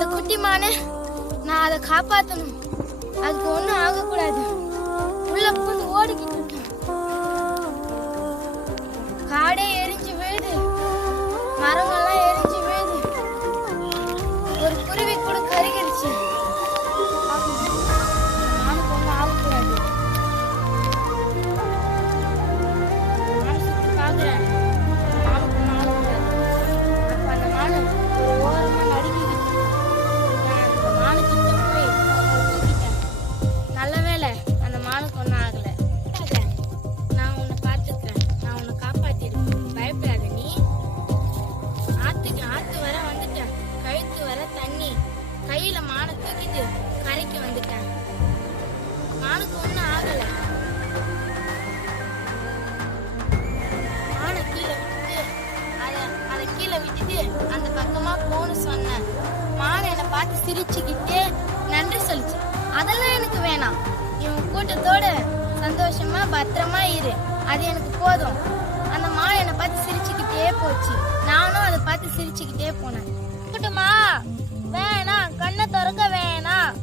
அந்த குட்டி மானை நான் அதை காப்பாற்றணும். அதுக்கு ஒன்றும் ஆகக்கூடாது. உள்ள பூந்து ஓடிக்கிட்டு இருக்கேன். காடே எரிஞ்சு விழுது, மரமெல்லாம் எரிஞ்சு விழுது. ஒரு குருவி கூட கருகிடுச்சு. மானுக்கு ஒன்றும் ஆகக்கூடாது. நான் சுற்றி பார்க்குறேன். மானுக்கு ஒன்றும் ஆகக்கூடாது. அப்போ அந்த மானு ஒரு ஓரமாக நடுங்கிக்கிட்டு நான் அந்த மானுக்கிட்ட போய் தூக்கிட்டேன். நல்ல வேலை அந்த மானுக்கு ஒன்றும் ஆகலை. நான் உன்னை பார்த்துக்கிறேன், நான் உன்னை காப்பாற்றிருக்கேன், பயப்படாத. நீ ஆத்து வர வந்துட்டேன். கழுத்து வர தண்ணி, கையில மானை தூக்கிட்டு கரைக்கு வந்துட்டேன். மானுக்கு ஒன்றும் ஆகலை. மானை கீழே விட்டுட்டு அதை கீழே விட்டுட்டு அந்த பக்கமா போன்னு சொன்னேன். மானை என்னை பார்த்து சிரிச்சுக்கிட்டே நன்றி சொல்லிச்சு. அதெல்லாம் எனக்கு வேணாம். இவன் கூட்டத்தோட சந்தோஷமா பத்திரமா இரு, அது எனக்கு போதும். அந்த மானை என்னை பார்த்து சிரிச்சுக்கிட்டே போச்சு. நானும் அதை பார்த்து சிரிச்சுக்கிட்டே போனேன். கூட்டமா வேணாம், கண்ணை திறக்க வேணாம்,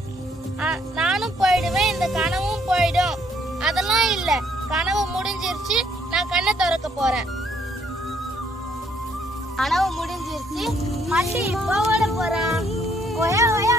நானும் போயிடுவேன், இந்த கனவும் போயிடும். அதெல்லாம் இல்ல, கனவு முடிஞ்சிருச்சு, நான் கண்ணை திறக்க போறேன். கனவு முடிஞ்சிருச்சு, மட்டி இப்போ ஓட போறான். ஒயா ஒயா